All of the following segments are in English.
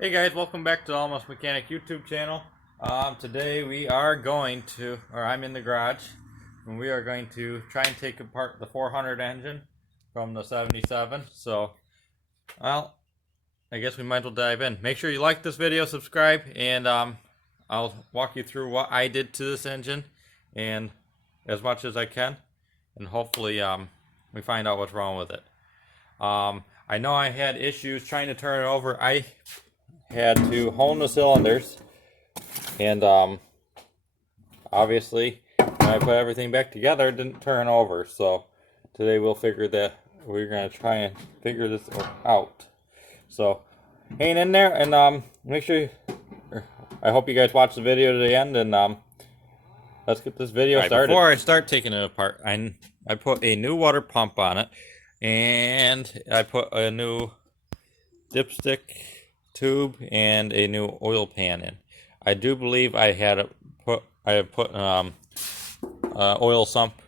Hey guys, welcome back to the Almost Mechanic YouTube channel. Today we are going to, or I'm in the garage, and we are going to try and take apart the 400 engine from the 77. So, well, I guess we might as well dive in. Make sure you like this video, subscribe, and I'll walk you through what I did to this engine, and as much as I can, and hopefully we find out what's wrong with it. I know I had issues trying to turn it over. I had to hone the cylinders, and obviously when I put everything back together it didn't turn over. So today we're gonna try and figure this out. So hang in there, and make sure I hope you guys watch the video to the end, and let's get this video started. Before I start taking it apart, I put a new water pump on it, and I put a new dipstick tube and a new oil pan in. I do believe I have put oil sump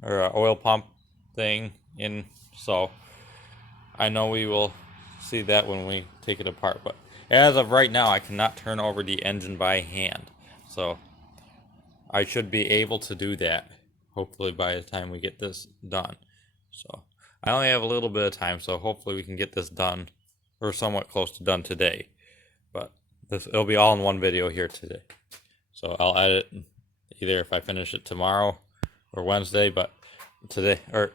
or a oil pump thing in, so I know we will see that when we take it apart. But as of right now, I cannot turn over the engine by hand, so I should be able to do that hopefully by the time we get this done. So I only have a little bit of time, so hopefully we can get this done, or somewhat close to done today. But it'll be all in one video here today. So I'll edit either if I finish it tomorrow or Wednesday, but today, or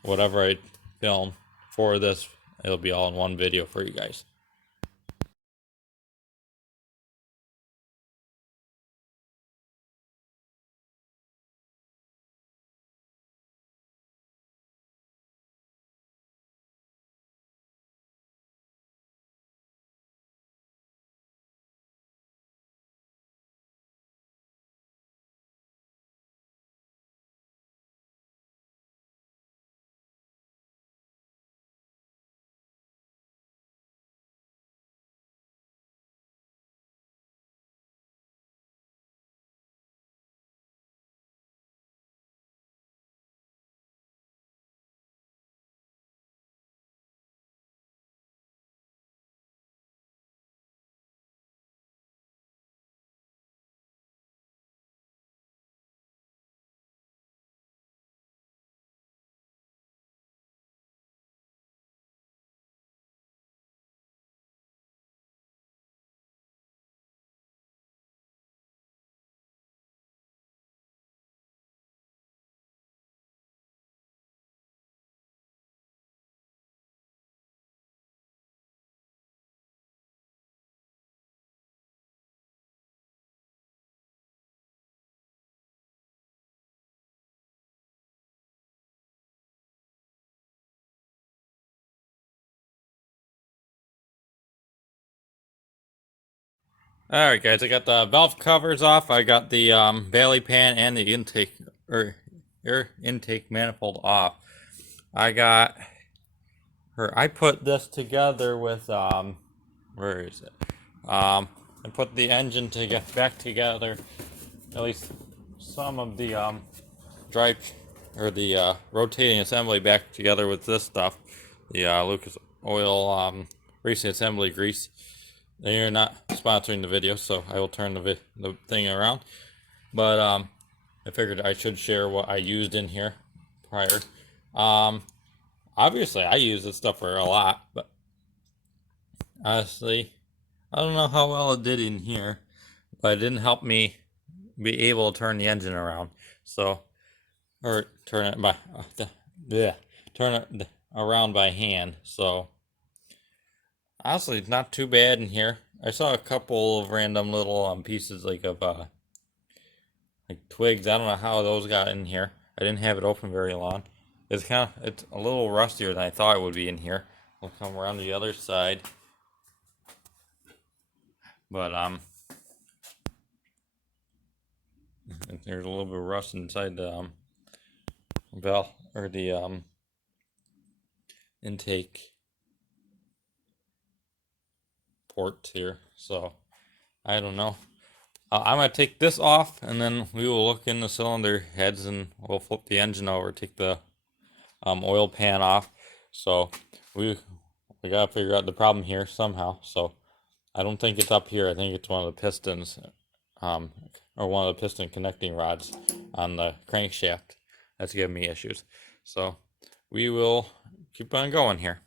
whatever I film for this, it'll be all in one video for you guys. Alright guys, I got the valve covers off. I got the valley pan and the intake or air intake manifold off. I put this together with where is it? I put the engine to get back together, at least some of the drive or the rotating assembly back together with this stuff, the Lucas Oil racing assembly grease. They are not sponsoring the video, so I will turn the thing around. But I figured I should share what I used in here prior. Obviously, I use this stuff for a lot, but honestly, I don't know how well it did in here, but it didn't help me be able to turn the engine around. So, or turn it by, turn it around by hand. So, honestly, it's not too bad in here. I saw a couple of random little pieces like of like twigs. I don't know how those got in here. I didn't have it open very long. It's a little rustier than I thought it would be in here. We'll come around to the other side. But there's a little bit of rust inside the valve or the intake port here. So I don't know. I'm gonna take this off, and then we will look in the cylinder heads, and we'll flip the engine over, take the oil pan off. So we I gotta figure out the problem here somehow. So I don't think it's up here. I think it's one of the pistons, um, or one of the piston connecting rods on the crankshaft that's giving me issues. So we will keep on going here.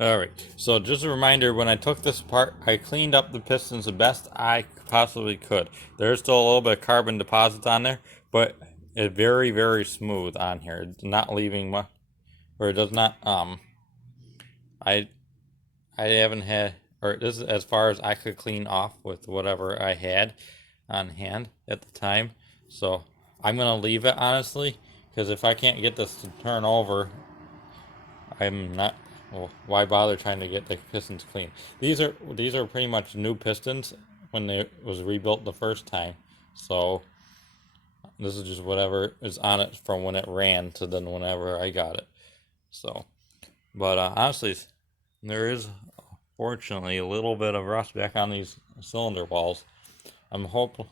Alright, so just a reminder, when I took this apart, I cleaned up the pistons the best I possibly could. There's still a little bit of carbon deposits on there, but it's very, very smooth on here. It's not leaving much, or it does not, I haven't had, or this is as far as I could clean off with whatever I had on hand at the time. So I'm going to leave it, honestly, because if I can't get this to turn over, I'm not. Well, why bother trying to get the pistons clean? These are pretty much new pistons when they was rebuilt the first time. So this is just whatever is on it from when it ran to then whenever I got it. So, but honestly, there is fortunately a little bit of rust back on these cylinder walls. I'm hoping.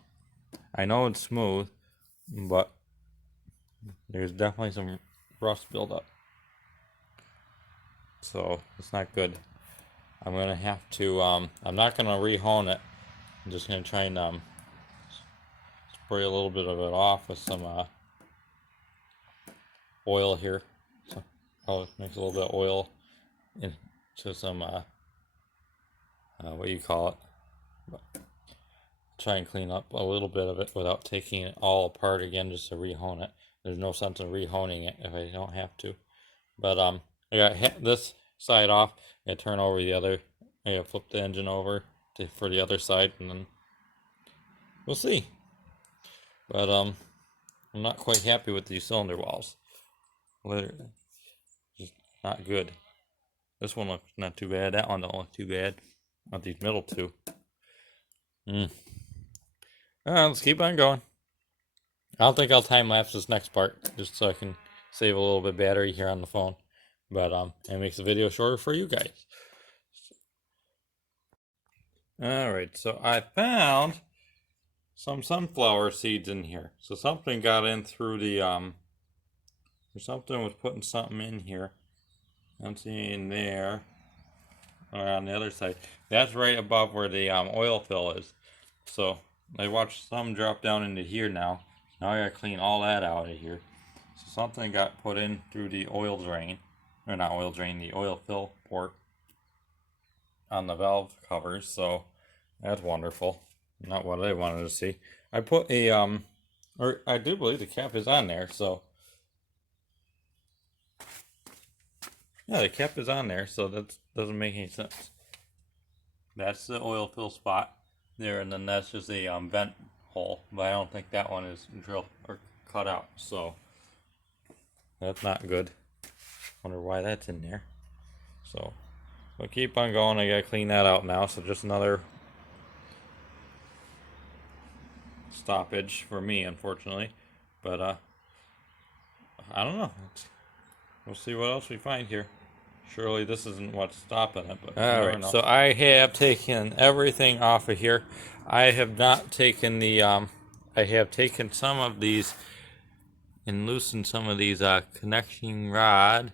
I know it's smooth, but there's definitely some rust buildup. So it's not good. I'm gonna have to. I'm not gonna rehone it. I'm just gonna try and spray a little bit of it off with some oil here. So I'll mix a little bit of oil into some what do you call it? But try and clean up a little bit of it without taking it all apart again, just to rehone it. There's no sense in rehoning it if I don't have to. But I got this side off. I turn over the other. I gotta flip the engine over for the other side, and then we'll see. But I'm not quite happy with these cylinder walls. Literally, just not good. This one looks not too bad. That one don't look too bad. Not these middle two. Alright, let's keep on going. I don't think I'll time lapse this next part, just so I can save a little bit of battery here on the phone. But it makes the video shorter for you guys. Alright, so I found some sunflower seeds in here. So something got in through the or something was putting something in here. I'm seeing there, or on the other side. That's right above where the oil fill is. So I watched some drop down into here now. Now I gotta clean all that out of here. So something got put in through the oil drain, or not oil drain, the oil fill port on the valve covers. So that's wonderful. Not what I wanted to see. I put a or I do believe the cap is on there. So yeah, the cap is on there. So that doesn't make any sense. That's the oil fill spot there, and then that's just a vent hole. But I don't think that one is drilled or cut out. So that's not good. Wonder why that's in there. So we'll keep on going. I gotta clean that out now. So just another stoppage for me, unfortunately. But I don't know. We'll see what else we find here. Surely this isn't what's stopping it. But alright, so I have taken everything off of here. I have not taken the I have taken some of these and loosened some of these connecting rod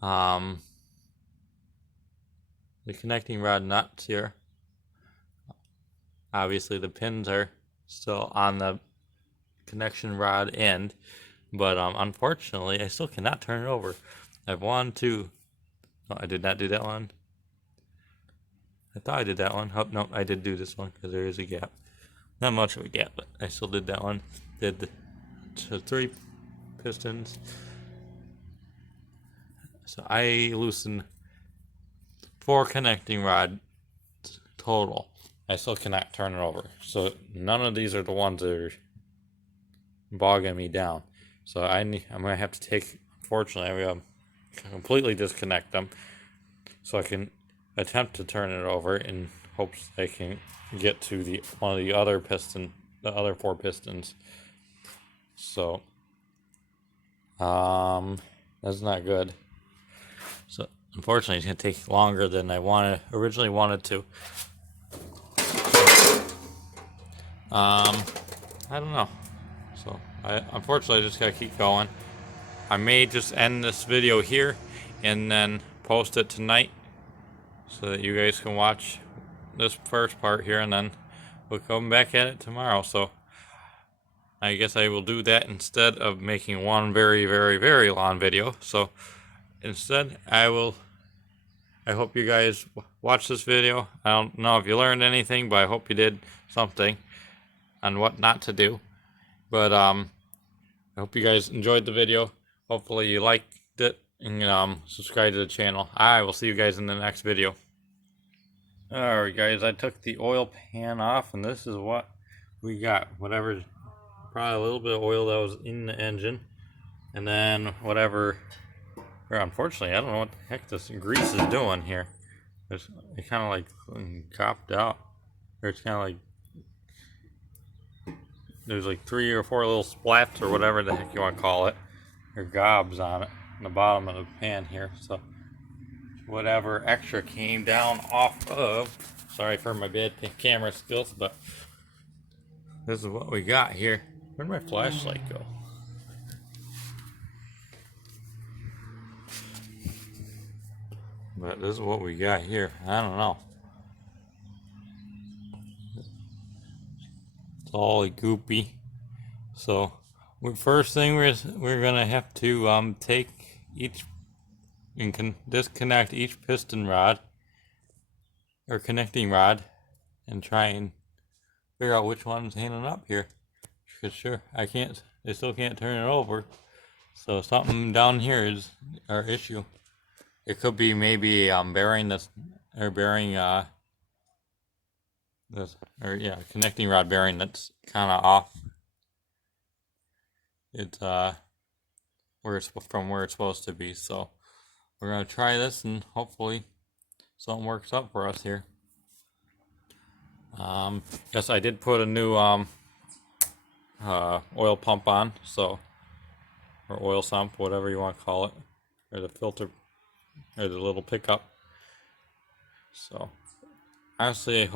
the connecting rod nuts here. Obviously the pins are still on the connection rod end, But unfortunately, I still cannot turn it over. I've wanted to. No, I did not do that one. I thought I did that one. Oh, no, I did do this one because there is a gap. Not much of a gap, but I still did that one. Did the 3 pistons. So I loosened 4 connecting rods total. I still cannot turn it over. So none of these are the ones that are bogging me down. So I'm gonna have to take. Unfortunately, I'm gonna completely disconnect them so I can attempt to turn it over in hopes I can get to the one of the other 4 pistons. So that's not good. So unfortunately, it's gonna take longer than I originally wanted to. I don't know. So I unfortunately just gotta keep going. I may just end this video here and then post it tonight so that you guys can watch this first part here, and then we'll come back at it tomorrow. So I guess I will do that instead of making one very, very, very long video. So instead, I hope you guys watch this video. I don't know if you learned anything, but I hope you did something on what not to do. But I hope you guys enjoyed the video. Hopefully you liked it, and subscribe to the channel. I will see you guys in the next video. Alright guys, I took the oil pan off, and this is what we got. Whatever, probably a little bit of oil that was in the engine, and then whatever, or unfortunately I don't know what the heck this grease is doing here. It kind of like copped out, or it's kind of like there's like 3 or 4 little splats or whatever the heck you want to call it, or gobs on it in the bottom of the pan here. So whatever extra came down off of, sorry for my bad camera skills, but this is what we got here. Where'd my flashlight go? But this is what we got here. I don't know. It's all goopy. So first thing we're gonna have to take each and disconnect each piston rod or connecting rod and try and figure out which one's hanging up here. Because sure, I still can't turn it over. So something down here is our issue. It could be maybe bearing this, or bearing this, or yeah, connecting rod bearing that's kind of off. It's where it's supposed to be. So we're gonna try this and hopefully something works out for us here. Yes, I did put a new oil pump on, so, or oil sump, whatever you want to call it, or the filter, or the little pickup. So honestly,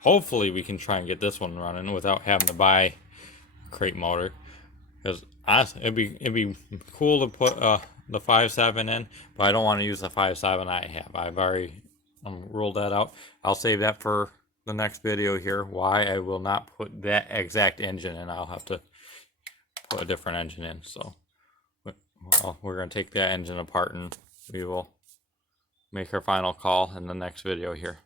hopefully we can try and get this one running without having to buy a crate motor, because honestly it'd be cool to put the 5.7 in, but I don't want to use the 5.7 I have. I've already ruled that out. I'll save that for the next video here, why I will not put that exact engine in. I'll have to put a different engine in. So we're going to take that engine apart and we will make our final call in the next video here.